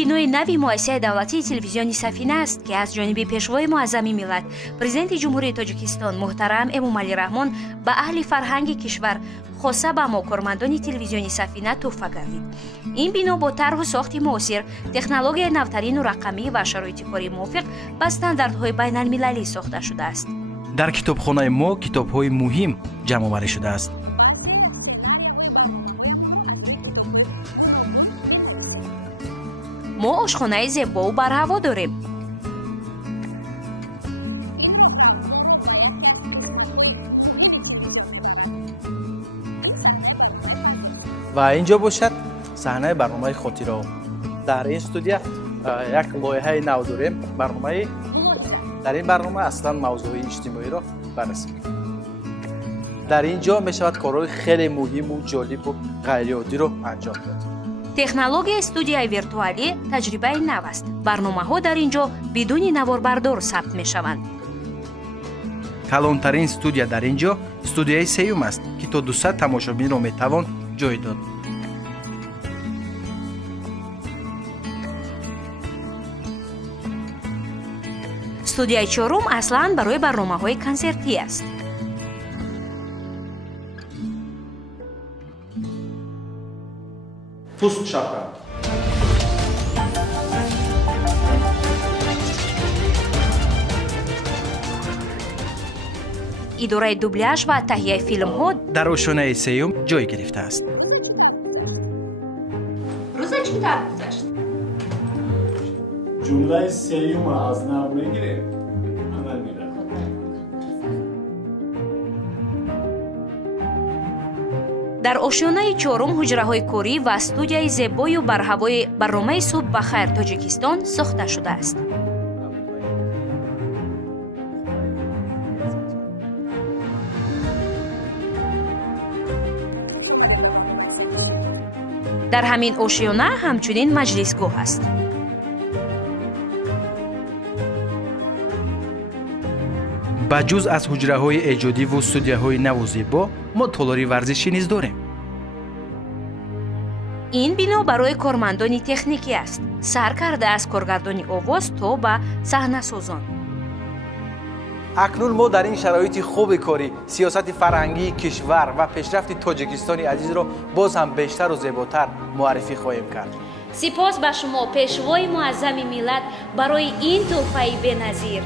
бинои нави муассисаи давлатии телевизиони Сафина аст ки аз ҷониби пешвои муаззами миллат президенти ҷумҳурии Тоҷикистон муҳтарам Эмомалӣ Раҳмон ба аҳли фарҳанги кишвар хоса ба мо кормандони телевизиони Сафина тӯҳфа гардид. Ин бино бо тарҳу сохти муосир, технологияи навтарину рақамӣ ва шароити кори мувофиқ ба стандартҳои байналмилалӣ сохта шудааст. дар китобхонаи мо китобҳои муҳим ҷамъоварӣ шудааст. мо ошхонаи зебову барҳаво дорем. ва инҷо бошад саҳнаи барномаи хотиро. дар ин студия як лоиҳаи нав дорем. дар ин барнома аслан мавзӯъи иҷтимоиро баррасӣ мекунем. дар ин ҷо мешавад корҳои хеле муҳиму ҷолибу ғайриоддиро анҷом дод. технологияи студияи виртуалӣ таҷрибаи нав аст. барномаҳо дар ин ҷо бидуни наворбардор сабт мешаванд. калонтарин студия дар ин ҷо студияи сеюм аст ки то 200 тамошобинро метавон ҷой дод. студияи чорум аслан барои барномаҳои консертӣ аст. пуст шапка. идораи дубляж ва таҳияи филмҳо дар ошонаи сеюм ҷой гирифтааст. рӯза чӣ тавр гузашт? ҷумлаи сеюмро аз нав мегирем. дар ошёнаи чорум ҳуҷраҳои корӣ ва студияи зебою барҳавои барномаи субҳ ба хайр Тоҷикистон сохта шудааст. дар ҳамин ошёна ҳамчунин маҷлисгоҳ аст. ба ҷуз аз ҳуҷраҳои эҷодиву студияҳои наву зебо мо толори варзишӣ низ дорем. ин бино барои кормандони техникӣ аст, сар карда аз коргардони овоз то ба саҳнасозон. акнун мо дар ин шароити хуби корӣ сиёсати фарҳангии кишвар ва пешрафти Тоҷикистони азизро боз ҳам бештару зеботар муаррифӣ хоҳем кард. сипос ба шумо пешвои муаззами миллат барои ин тӯҳфаи беназир.